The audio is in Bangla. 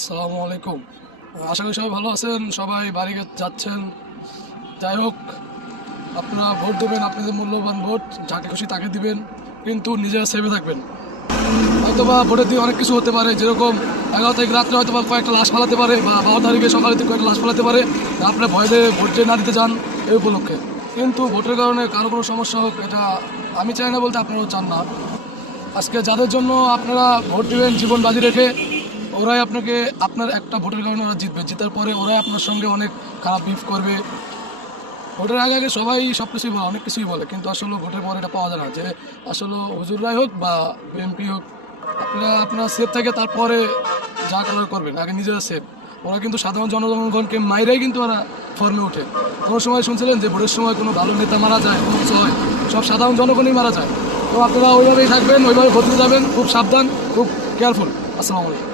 আসসালামু আলাইকুম। আশা করি সবাই ভালো আছেন, সবাই বাড়ি যাচ্ছেন। যাই হোক, আপনারা ভোট দেবেন, আপনাদের মূল্যবান ভোট যাকে খুশি তাকে দিবেন, কিন্তু নিজেরা সেভে থাকবেন। হয়তোবা ভোটের দিয়ে অনেক কিছু হতে পারে, যেরকম 11 তারিখ রাত্রে হয়তোবা কয়েকটা লাশ ফালাতে পারে, বা 12 তারিখে সকালে কয়েকটা লাশ ফালাতে পারে। আপনারা ভয় দিয়ে ভোট যে না দিতে যান এই উপলক্ষে। কিন্তু ভোটের কারণে কারো কোনো সমস্যা হোক, এটা আমি চাই না বলতে আপনারাও চান না। আজকে যাদের জন্য আপনারা ভোট দেবেন জীবন বাজি রেখে, ওরাই আপনাকে আপনার একটা ভোটের কারণে ওরা জিতবে, জেতার পরে ওরাই আপনার সঙ্গে অনেক খারাপ বিহেভ করবে। ভোটের আগে আগে সবাই সব কিছুই বলে, অনেক কিছুই বলে, কিন্তু আসলে ভোটের পরে এটা পাওয়া যায় না যে আসলে হুজুররাই হোক বা বিএনপি হোক, আপনারা সেফ থাকে তারপরে যা করার করবেন, আগে নিজেরা সেফ। ওরা কিন্তু সাধারণ জনগণকে মাইরাই কিন্তু ওরা ফর্মে ওঠে। কোনো সময় শুনছিলেন যে ভোটের সময় কোনো ভালো নেতা মারা যায়, কোনো কিছু হয়, সব সাধারণ জনগণই মারা যায়। তো আপনারা ওইভাবেই থাকবেন, ওইভাবে ভোট দিতে যাবেন, খুব সাবধান, খুব কেয়ারফুল। আসসালামু আলাইকুম।